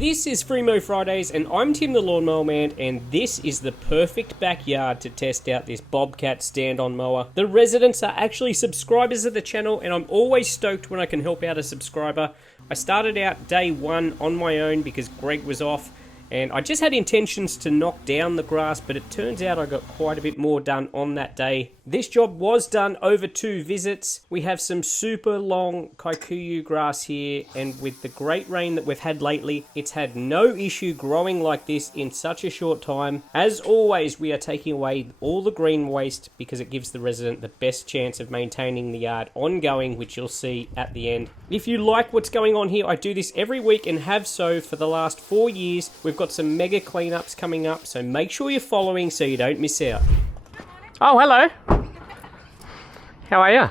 This is Free Mow Fridays, and I'm Tim the Lawnmower Man, and this is the perfect backyard to test out this Bobcat stand-on mower. The residents are actually subscribers of the channel, and I'm always stoked when I can help out a subscriber. I started out day one on my own because Greg was off, and I just had intentions to knock down the grass, but it turns out I got quite a bit more done on that day. This job was done over 2 visits. We have some super long kikuyu grass here, and with the great rain that we've had lately, it's had no issue growing like this in such a short time. As always, we are taking away all the green waste because it gives the resident the best chance of maintaining the yard ongoing, which you'll see at the end. If you like what's going on here, I do this every week and have so for the last 4 years. We've got some mega cleanups coming up, so make sure you're following so you don't miss out. Oh, hello. How are you?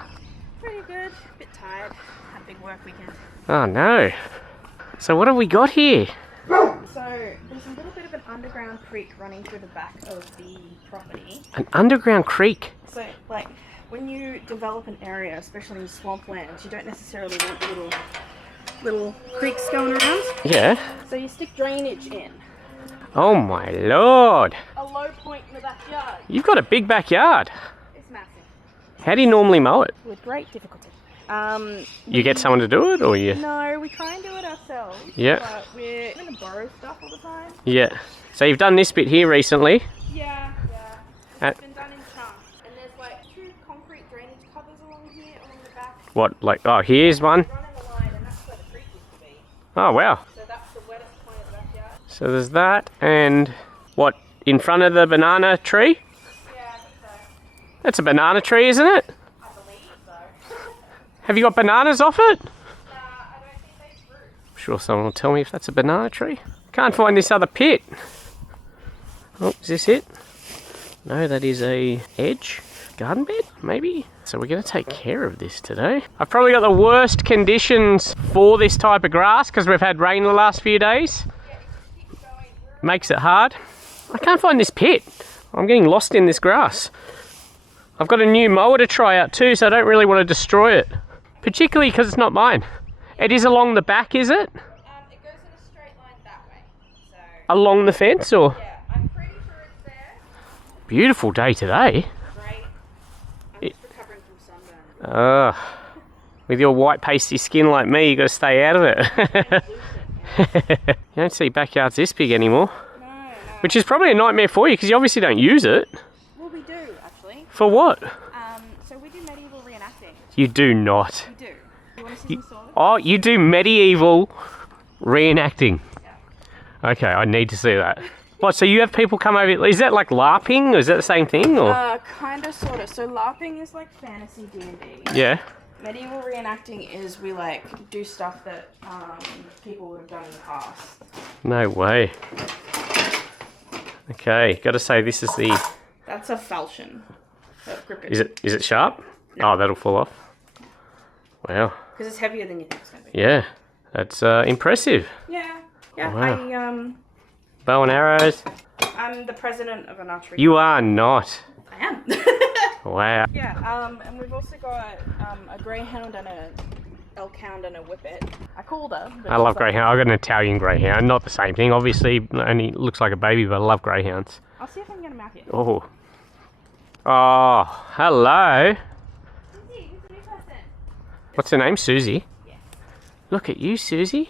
Pretty good. A bit tired. Had a big work weekend. Oh no. So what have we got here? So there's a little bit of an underground creek running through the back of the property. An underground creek? So like when you develop an area, especially in swamplands, you don't necessarily want little creeks going around. Yeah. So you stick drainage in. Oh my lord. A low point in the backyard. You've got a big backyard. It's massive. How do you normally mow it? With great difficulty. You get someone to do it, or you? No, we try and do it ourselves. Yeah. But we're going to borrow stuff all the time. Yeah. So you've done this bit here recently. Yeah. It's been done in chunks. And there's like 2 concrete drainage covers along here, along the back. What, like, oh, here's one. Running the line, and that's where the creek used to be. Oh, wow. So that's the wettest point of the backyard. So there's that, and what, in front of the banana tree? Yeah, I think so. That's a banana tree, isn't it? I believe so. Have you got bananas off it? Nah, I don't think they grew. I'm sure someone will tell me if that's a banana tree. Can't find this other pit. Oh, is this it? No, that is a edge garden bed, maybe? So we're going to take care of this today. I've probably got the worst conditions for this type of grass because we've had rain the last few days. Makes it hard. I can't find this pit. I'm getting lost in this grass. I've got a new mower to try out too, so I don't really want to destroy it. Particularly because it's not mine. It is along the back, is it? It goes in a straight line that way. So Along the fence, or? yeah, I'm pretty sure it's there. Beautiful day today. Great. I'm just recovering from sunburn. With your white pasty skin like me, you got to stay out of it. You don't see backyards this big anymore. No. Which is probably a nightmare for you because you obviously don't use it. Well, we do actually. For what? So we do medieval reenacting. You do not. We do. You want to see some swords? Oh, you do medieval reenacting. Yeah. Okay, I need to see that. What, so you have people come over, is that like LARPing? Is that the same thing? Or? Kind of, sort of. So LARPing is like fantasy D&D. Yeah. Medieval reenacting is we like do stuff that people would have done in the past. No way. Okay, got to say this is the... That's a falchion. Is it sharp? No. Oh, that'll fall off. Wow. Because it's heavier than you think it's going to be. Yeah, that's impressive. Yeah. Wow. Bow and arrows. I'm the president of an archery. You are not. I am. Wow. Yeah, and we've also got a greyhound and a elkhound and a whippet. I called her. I love greyhound. I've got an Italian greyhound. Not the same thing, obviously. Only looks like a baby, but I love greyhounds. I'll see if I can get him out here. Oh. Oh, hello. Susie, who's the new person? What's her name? Susie? Yeah. Look at you, Susie.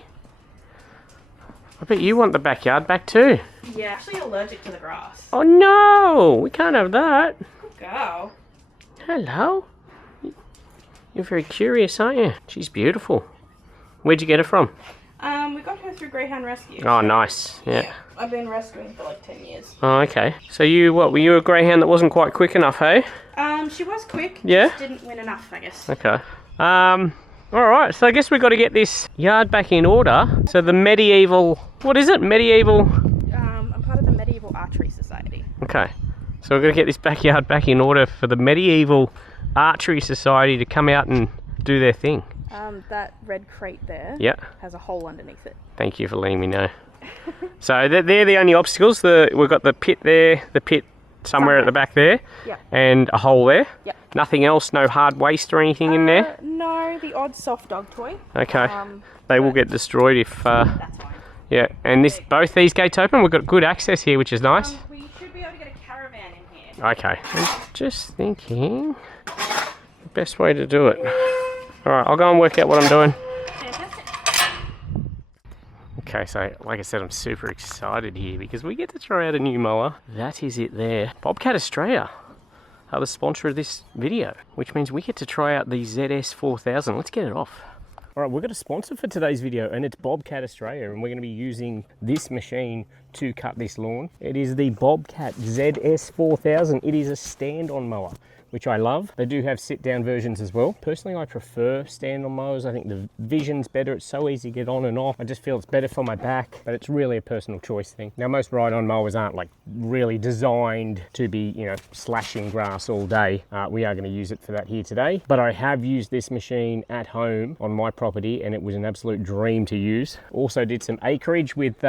I bet you want the backyard back too. Yeah, actually allergic to the grass. Oh no, we can't have that. Good girl. Hello. You're very curious, aren't you? She's beautiful. Where'd you get her from? We got her through Greyhound Rescue. Oh, nice. Yeah. I've been rescuing for like 10 years. Oh, okay. So were you a greyhound that wasn't quite quick enough, hey? She was quick. Yeah? Just didn't win enough, I guess. Okay. Alright, so I guess we've got to get this yard back in order. So the medieval... What is it? Medieval... I'm part of the Medieval Archery Society. Okay. So we're going to get this backyard back in order for the Medieval Archery Society to come out and do their thing. That red crate there has a hole underneath it. Thank you for letting me know. So they're the only obstacles. We've got the pit there, the pit somewhere at the back there, and a hole there. Yep. Nothing else, no hard waste or anything in there? No, the odd soft dog toy. Okay. They will get destroyed if... That's fine. Yeah, and both these gates open. We've got good access here, which is nice. We should be able to get a caravan in here. Okay, I'm just thinking the best way to do it. All right, I'll go and work out what I'm doing. Fantastic. Okay, so like I said, I'm super excited here because we get to try out a new mower. That is it there. Bobcat Australia are the sponsor of this video, which means we get to try out the ZS4000. Let's get it off. All right, we've got a sponsor for today's video, and it's Bobcat Australia, and we're going to be using this machine to cut this lawn. It is the Bobcat ZS4000. It is a stand-on mower, which I love. They do have sit-down versions as well. Personally, I prefer stand-on mowers. I think the vision's better. It's so easy to get on and off. I just feel it's better for my back, but it's really a personal choice thing. Now, most ride-on mowers aren't like really designed to be, you know, slashing grass all day. We are going to use it for that here today, but I have used this machine at home on my property, and it was an absolute dream to use. Also did some acreage with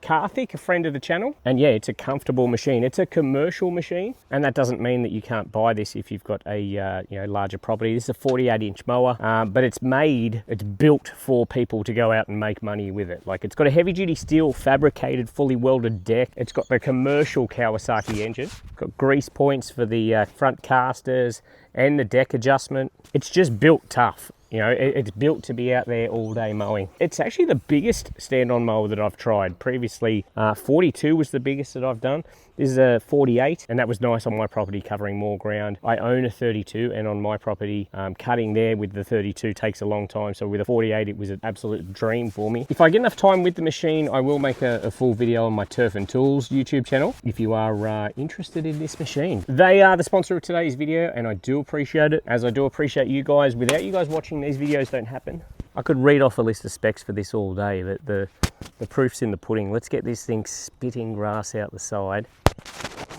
Karthik, a friend of the channel, and yeah, it's a comfortable machine. It's a commercial machine, and that doesn't mean that you can't buy this if you've got a you know, larger property. This is a 48-inch mower, but it's built for people to go out and make money with it. Like, it's got a heavy-duty steel fabricated, fully welded deck. It's got the commercial Kawasaki engine. Got grease points for the front casters and the deck adjustment. It's just built tough. You know, it's built to be out there all day mowing. It's actually the biggest stand-on mower that I've tried. Previously, 42 was the biggest that I've done. This is a 48, and that was nice on my property, covering more ground. I own a 32, and on my property, cutting there with the 32 takes a long time. So with a 48, it was an absolute dream for me. If I get enough time with the machine, I will make a full video on my Turf and Tools YouTube channel if you are interested in this machine. They are the sponsor of today's video, and I do appreciate it, as I do appreciate you guys. Without you guys watching, these videos don't happen. I could read off a list of specs for this all day, but the proof's in the pudding. Let's get this thing spitting grass out the side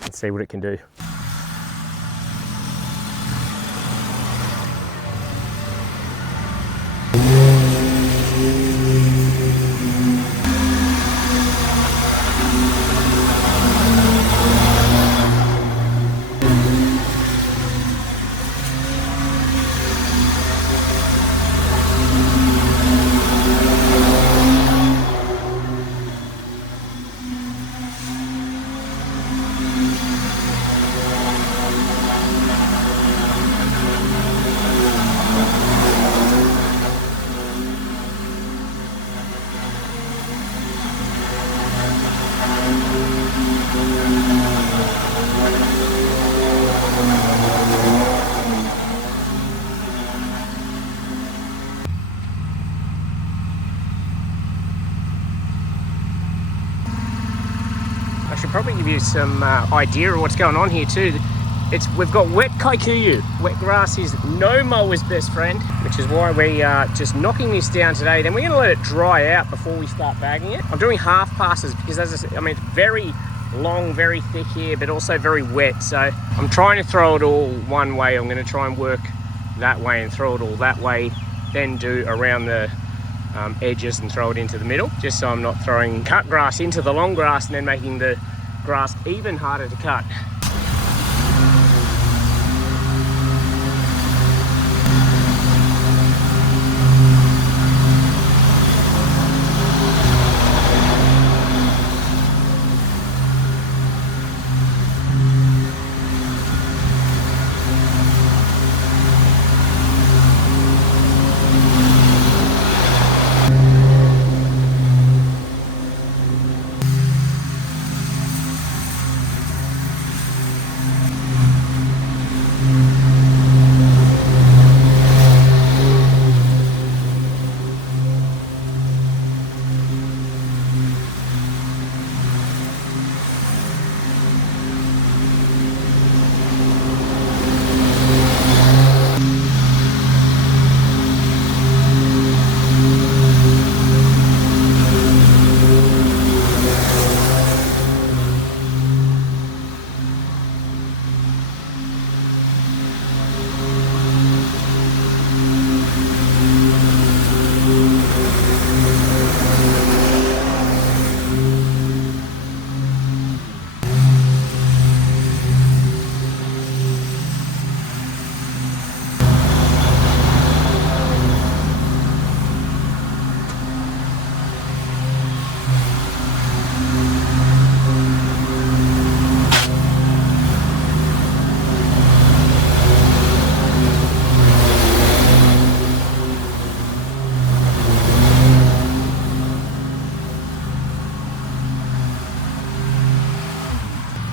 and see what it can do. I should probably give you some idea of what's going on here too. We've got wet kikuyu. Wet grass is no mower's best friend, which is why we are just knocking this down today. Then we're going to let it dry out before we start bagging it. I'm doing half passes because, as I said, I mean, it's very long, very thick here, but also very wet. So I'm trying to throw it all one way. I'm going to try and work that way and throw it all that way, then do around the edges and throw it into the middle, just so I'm not throwing cut grass into the long grass and then making the grass even harder to cut.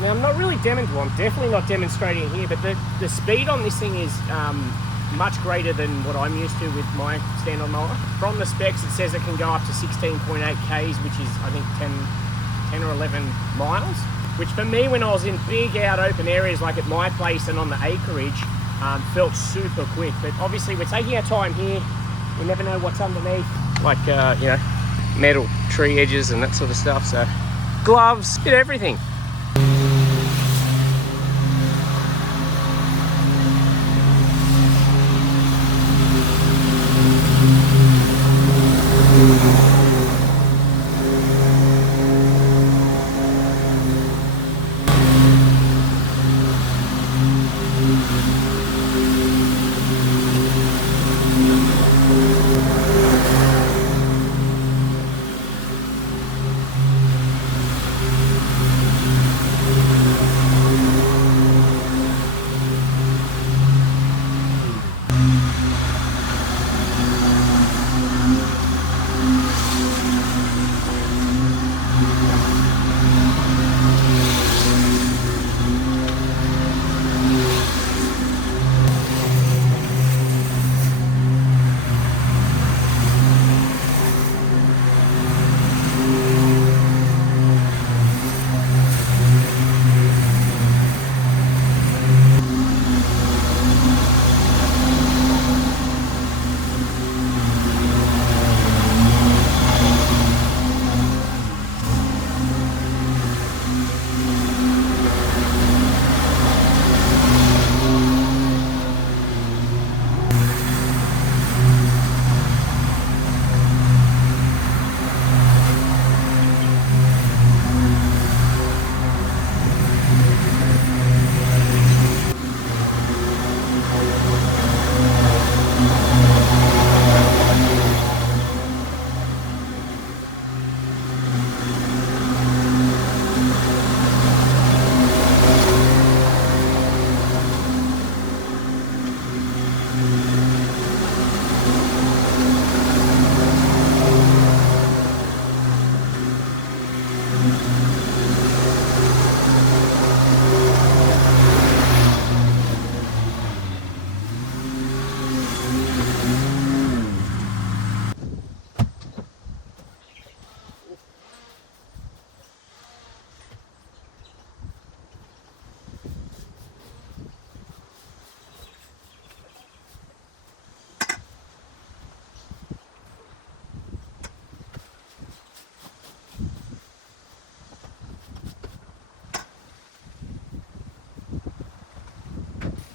Now I'm definitely not demonstrating here, but the speed on this thing is much greater than what I'm used to with my stand-on mower. From the specs it says it can go up to 16.8 k's, which is I think 10 or 11 miles, which for me when I was in big out open areas like at my place and on the acreage felt super quick. But obviously we're taking our time here. We never know what's underneath, like you know, metal tree edges and that sort of stuff. So gloves, did everything.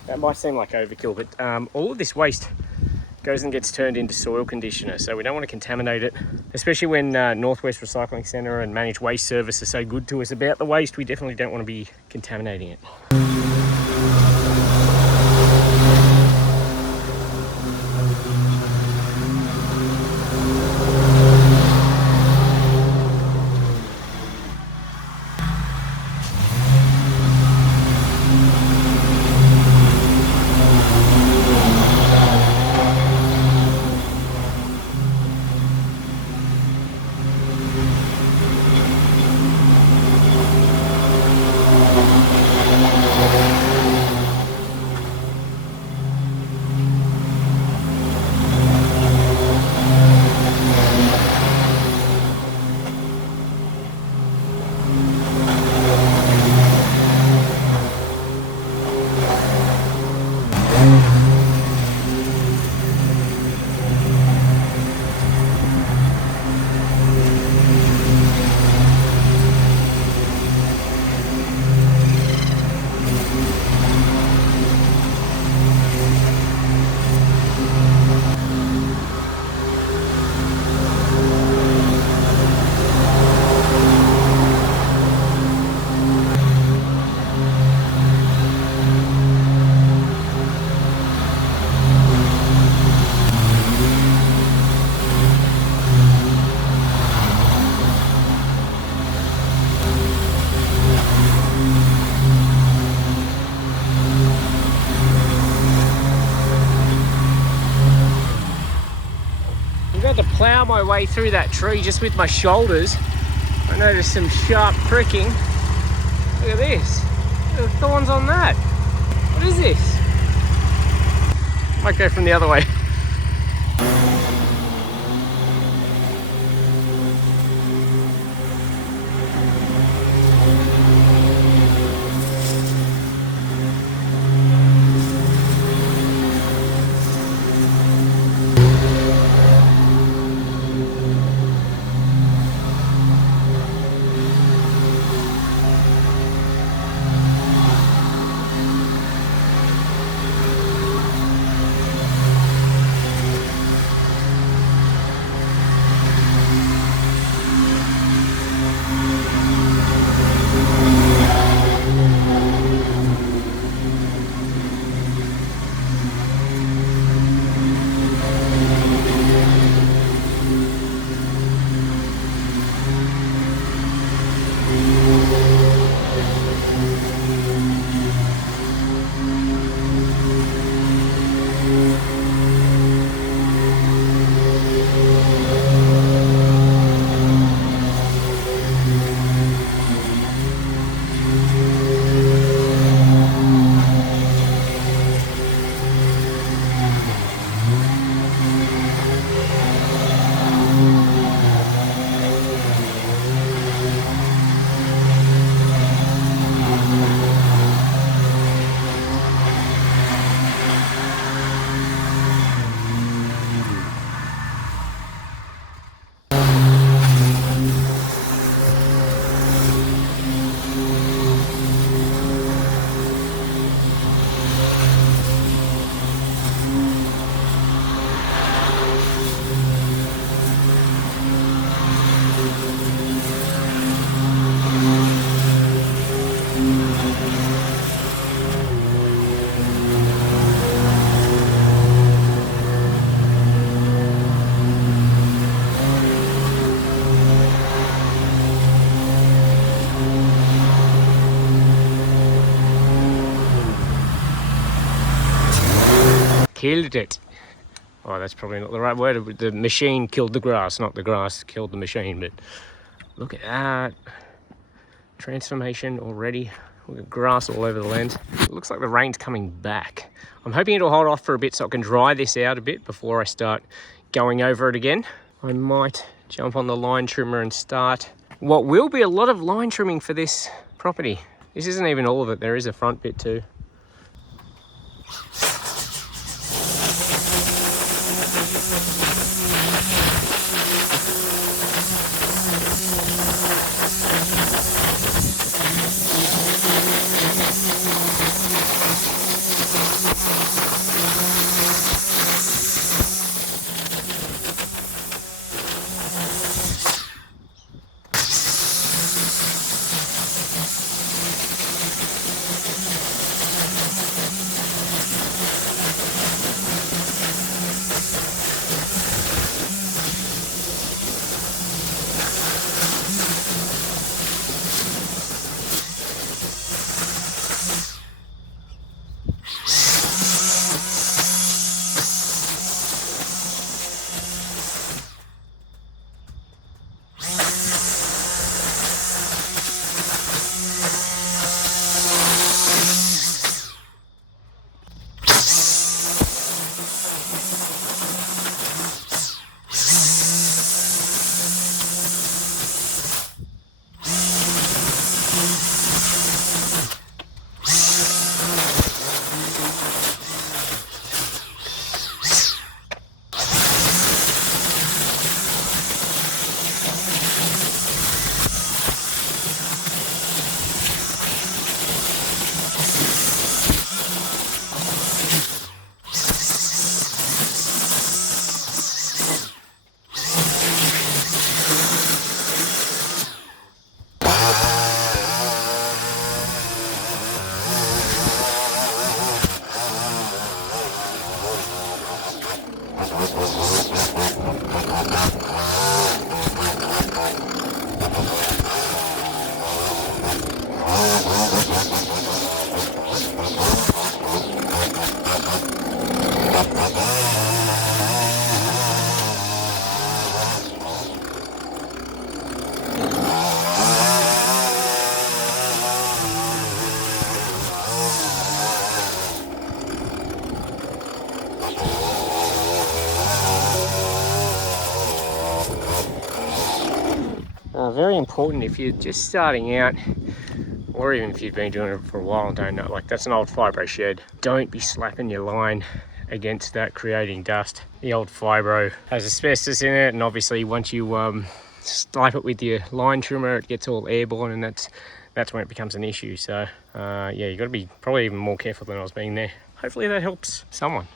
That might seem like overkill, but all of this waste goes and gets turned into soil conditioner, so we don't want to contaminate it, especially when Northwest Recycling Centre and Managed Waste Service are so good to us about the waste. We definitely don't want to be contaminating it. Plough my way through that tree just with my shoulders. I noticed some sharp pricking. Look at this. Look at the thorns on that. What is this? Might go from the other way. Killed it. Oh, that's probably not the right word. The machine killed the grass, not the grass killed the machine. But look at that. Transformation already. Look at grass all over the land. It looks like the rain's coming back. I'm hoping it'll hold off for a bit so I can dry this out a bit before I start going over it again. I might jump on the line trimmer and start what will be a lot of line trimming for this property. This isn't even all of it. There is a front bit too. very important if you're just starting out, or even if you've been doing it for a while and don't know, like that's an old fibro shed. Don't be slapping your line against that, creating dust. The old fibro has asbestos in it, and obviously once you slap it with your line trimmer, it gets all airborne, and that's when it becomes an issue. So yeah, you got to be probably even more careful than I was being there. Hopefully that helps someone.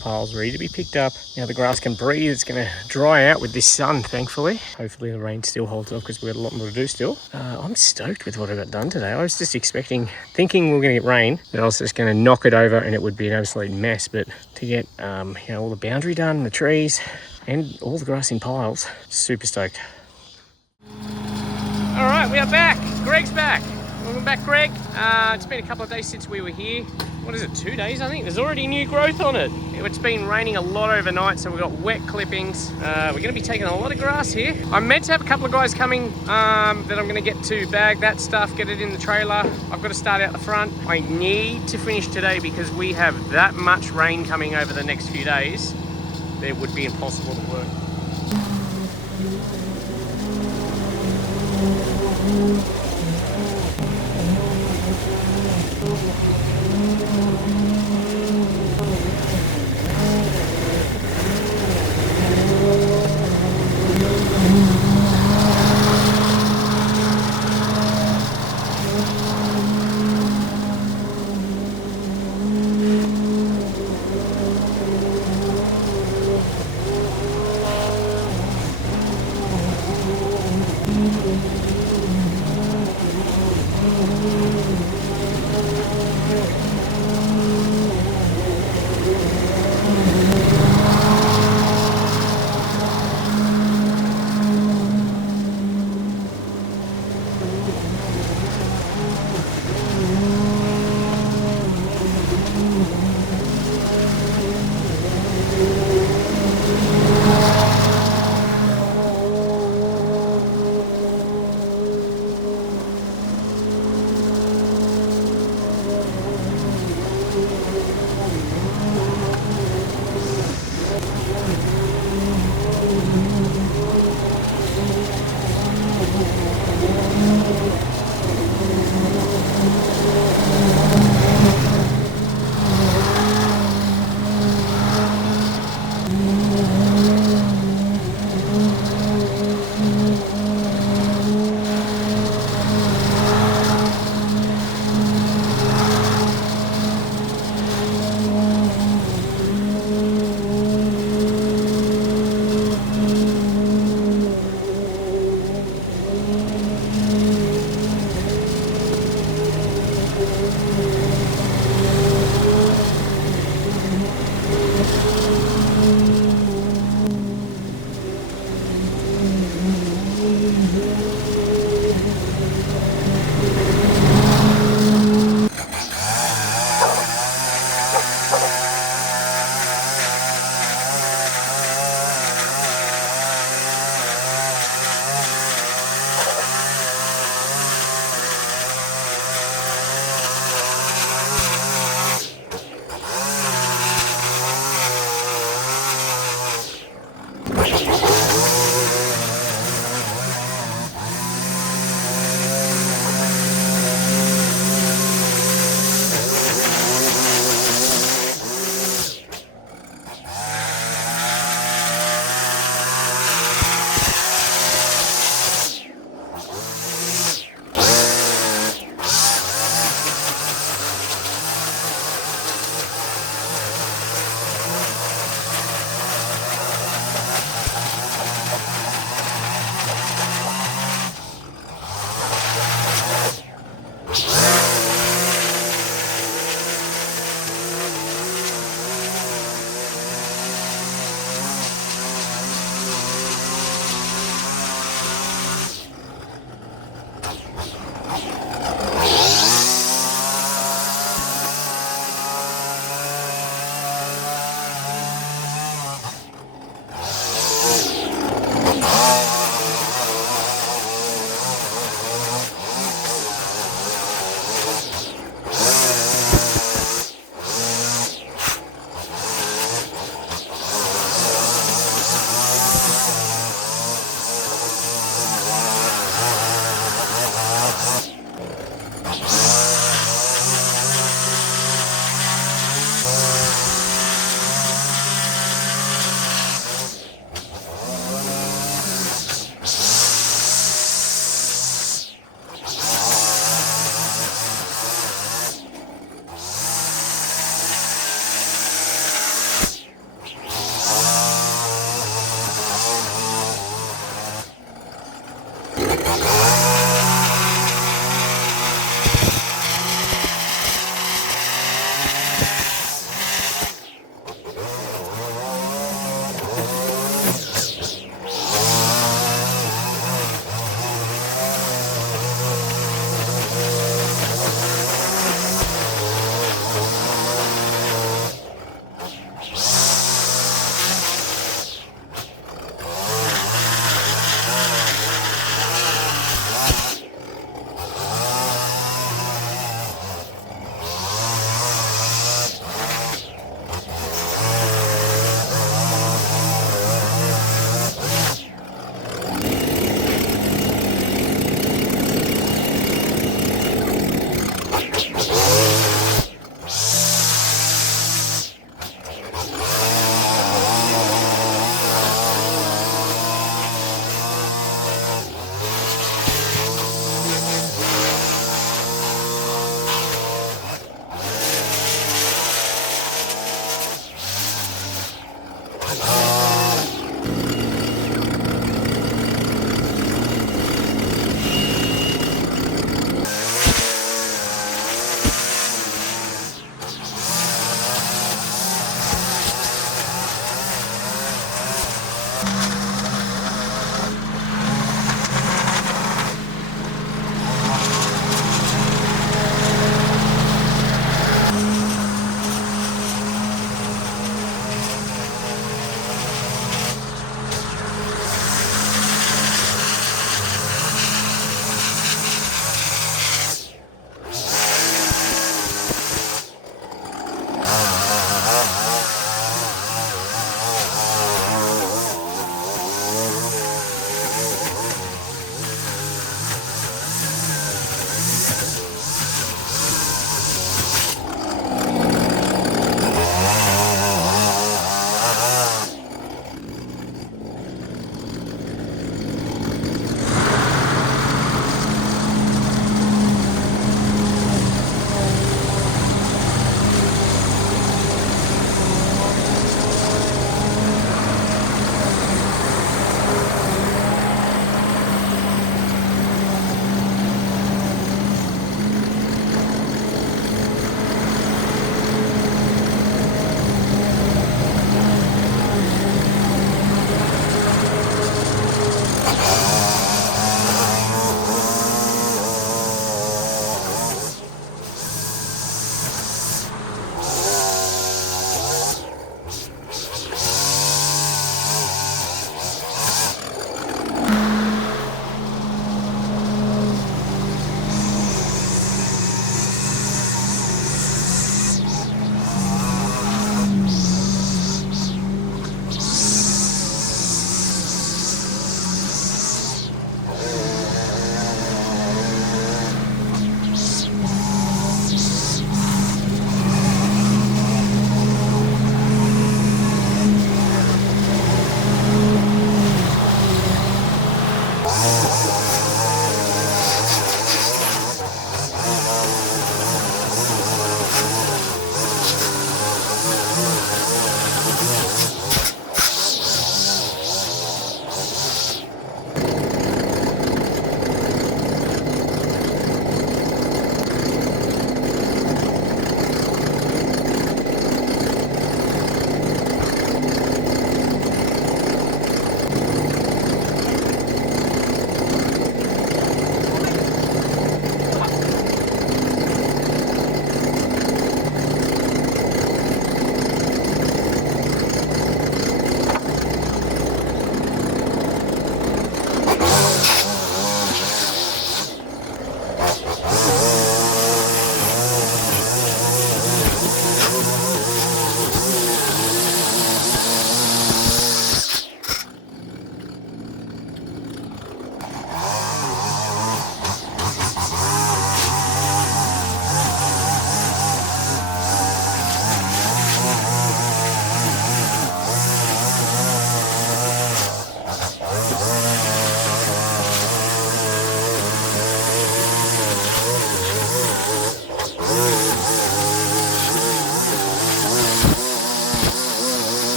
piles ready to be picked up. Now the grass can breathe. It's going to dry out with this sun, thankfully. Hopefully the rain still holds off because we've got a lot more to do still. I'm stoked with what I got done today. I was just thinking we were going to get rain, that I was just going to knock it over and it would be an absolute mess. But to get all the boundary done, the trees, and all the grass in piles, super stoked. All right, we are back. Greg's back. Welcome back, Greg. It's been a couple of days since we were here. What is it, 2 days, I think? There's already new growth on it. It's been raining a lot overnight, so we've got wet clippings. We're going to be taking a lot of grass here. I'm meant to have a couple of guys coming that I'm going to get to bag that stuff, get it in the trailer. I've got to start out the front. I need to finish today because we have that much rain coming over the next few days. It would be impossible to work.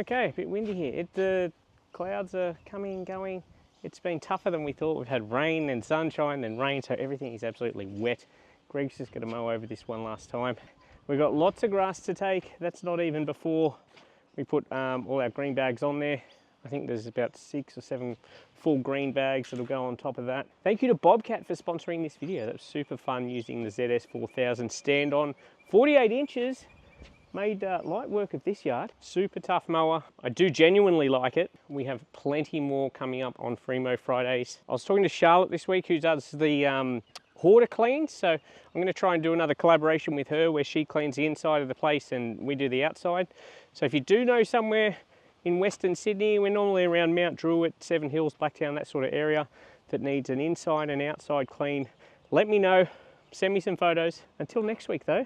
okay, a bit windy here. The clouds are coming and going. It's been tougher than we thought. We've had rain and sunshine and rain, so everything is absolutely wet. Greg's just got to mow over this one last time. We've got lots of grass to take. That's not even before we put all our green bags on there. I think there's about 6 or 7 full green bags that'll go on top of that. Thank you to Bobcat for sponsoring this video. That was super fun using the ZS4000 stand on. 48 inches. Made light work of this yard. Super tough mower. I do genuinely like it. We have plenty more coming up on free Mow Fridays. I was talking to Charlotte this week, who does the hoarder cleans, so I'm going to try and do another collaboration with her where she cleans the inside of the place and we do the outside. So if you do know somewhere in Western Sydney, we're normally around Mount Druitt, Seven Hills, Blacktown, that sort of area, that needs an inside and outside clean, let me know. Send me some photos. Until next week though,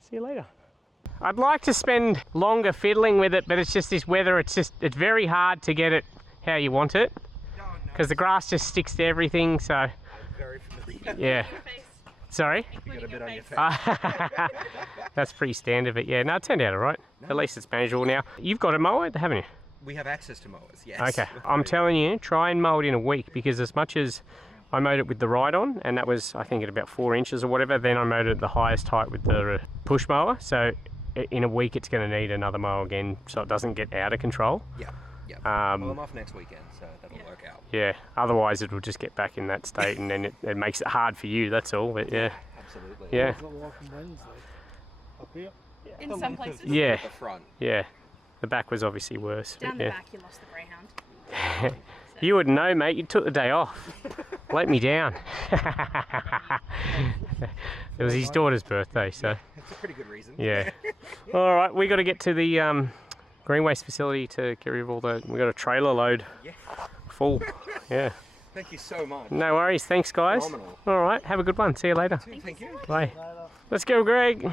see you later. I'd like to spend longer fiddling with it, but it's just this weather, it's very hard to get it how you want it, because the grass just sticks to everything, so. I'm very familiar. Yeah. Sorry? You got a bit on your face. That's pretty standard, but yeah, no, it turned out all right. No. At least it's manageable now. You've got a mower, haven't you? We have access to mowers, yes. Okay, I'm telling you, try and mow it in a week, because as much as I mowed it with the ride on, and that was, I think, at about 4 inches or whatever, then I mowed it at the highest height with the push mower, so in a week it's going to need another mow again so it doesn't get out of control. Yeah, yeah. Well, I'm off next weekend, so that'll work out. Yeah, otherwise it will just get back in that state and then it makes it hard for you, that's all. But yeah. Absolutely. Yeah. It's not like on Wednesday. Up here? In some places. Yeah. The front. Yeah. The back was obviously worse. Down but the back you lost the greyhound. You wouldn't know, mate. You took the day off. Let me down. It was his daughter's birthday, so. That's a pretty good reason. Yeah. All right, we got to get to the green waste facility to get rid of all the. We got a trailer load. Yeah. Full. Yeah. Thank you so much. No worries. Thanks, guys. Phenomenal. All right. Have a good one. See you later. Thank you. Bye. Let's go, Greg.